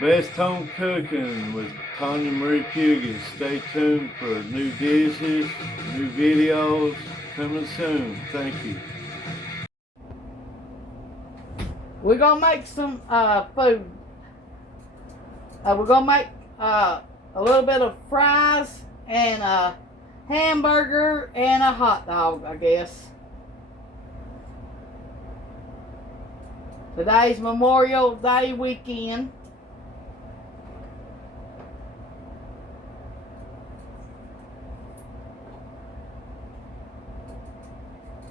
Best Home Cooking with Tawynia M Fugate. Stay tuned for new dishes, new videos coming soon. Thank you. We're gonna make some food. We're gonna make a little bit of fries and a hamburger and a hot dog, I guess. Today's Memorial Day weekend.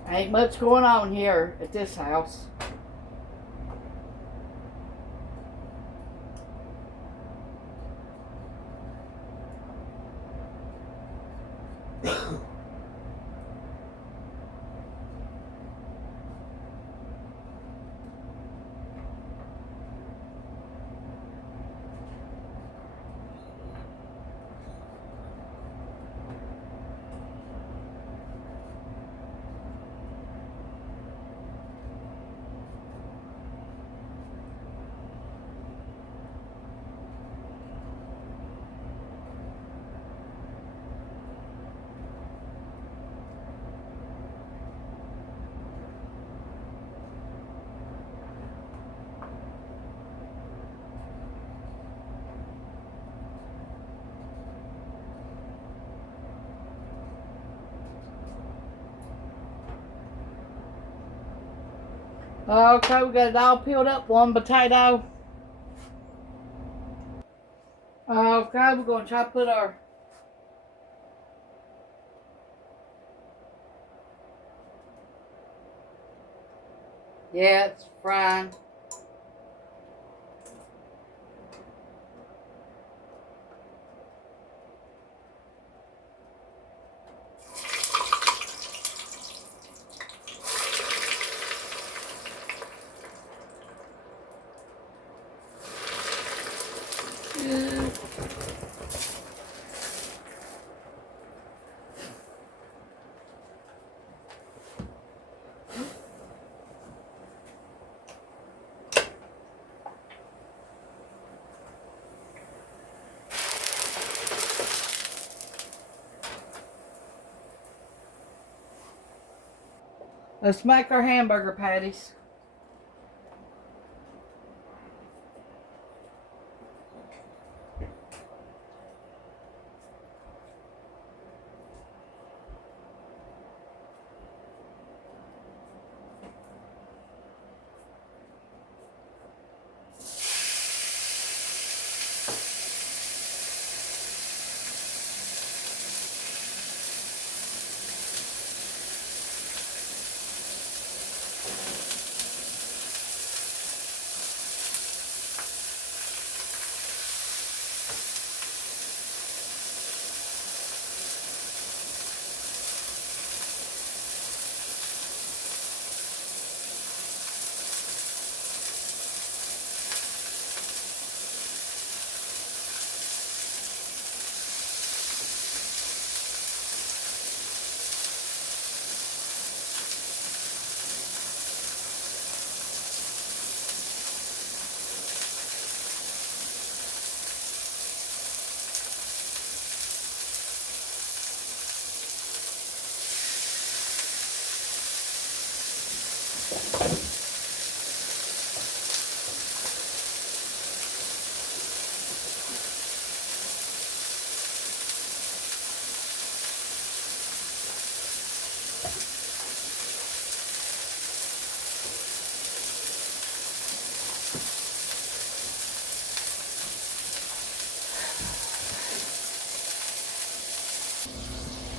Ain't much going on here at this house. Okay, we got it all peeled up, one potato. Okay, we're going to try to put our it's frying. Let's make our hamburger patties.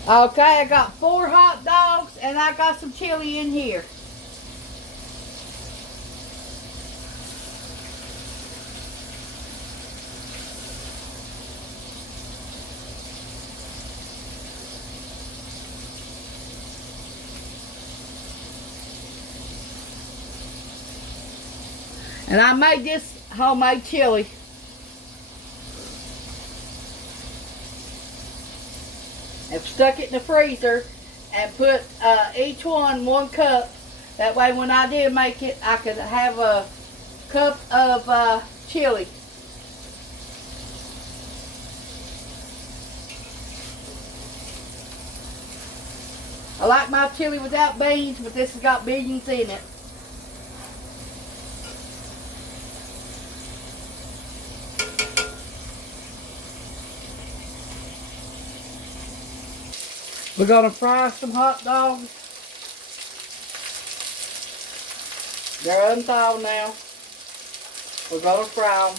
Okay, I got 4 hot dogs and I got some chili in here. And I made this homemade chili. I've stuck it in the freezer and put each one 1 cup. That way when I did make it, I could have cup of chili. I like my chili without beans, but this has got beans in it. We're gonna fry some hot dogs. They're unthawed now. We're gonna fry them.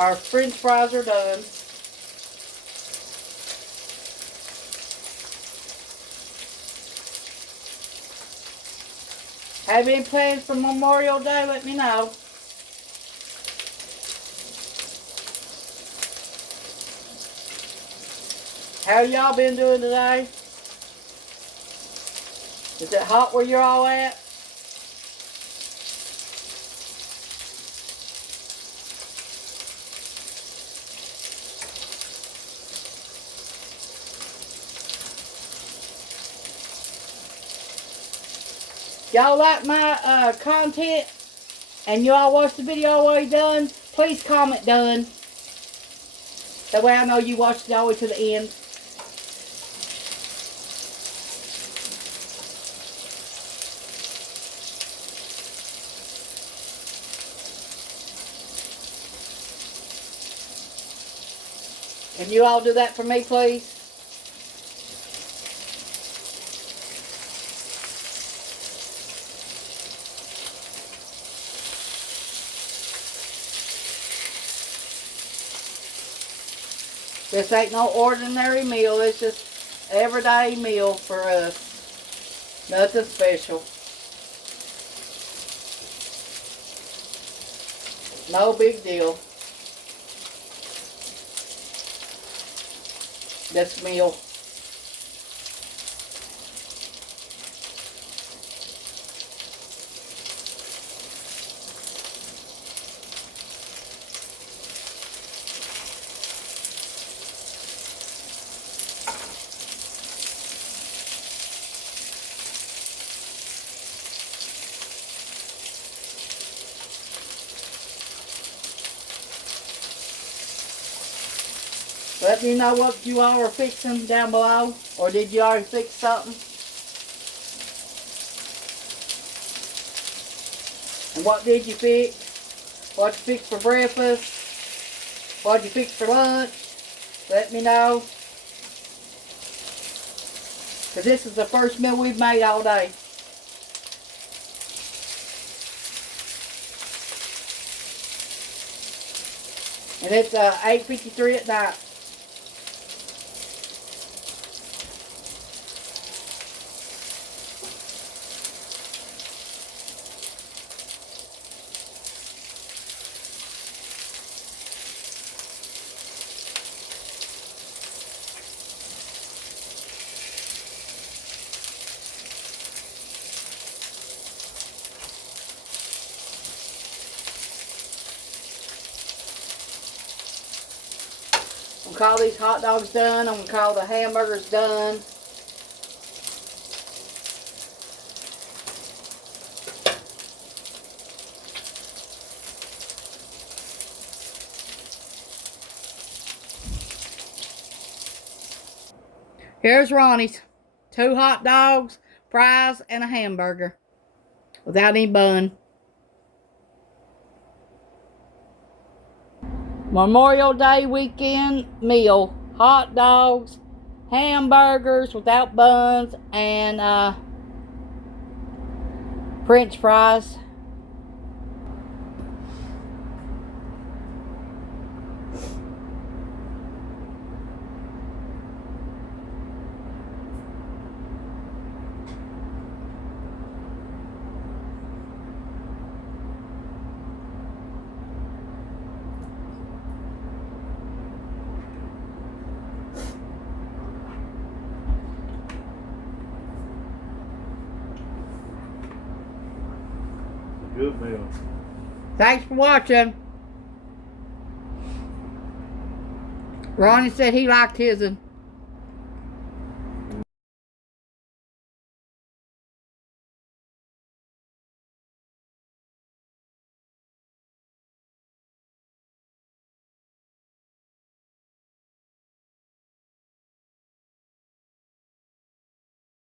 Our French fries are done. Have any plans for Memorial Day? Let me know. How y'all been doing today? Is it hot where you're all at? Y'all like my content and y'all watch the video all the way done, please comment done. That way I know you watched it all the way to the end. Can you all do that for me, please? This ain't no ordinary meal. It's just everyday meal for us. Nothing special. No big deal. This meal. Let me know what you all are fixing down below. Or did you already fix something? And what did you fix? What you fix for breakfast? What you fix for lunch? Let me know. Because this is the first meal we've made all day. And it's 8:53 at night. I'm gonna call these hot dogs done. I'm gonna call the hamburgers done. Here's Ronnie's. 2 hot dogs, fries, and a hamburger. Without any bun. Memorial Day weekend meal. Hot dogs, hamburgers without buns, and French fries. Good meal. Thanks for watching. Ronnie said he liked his.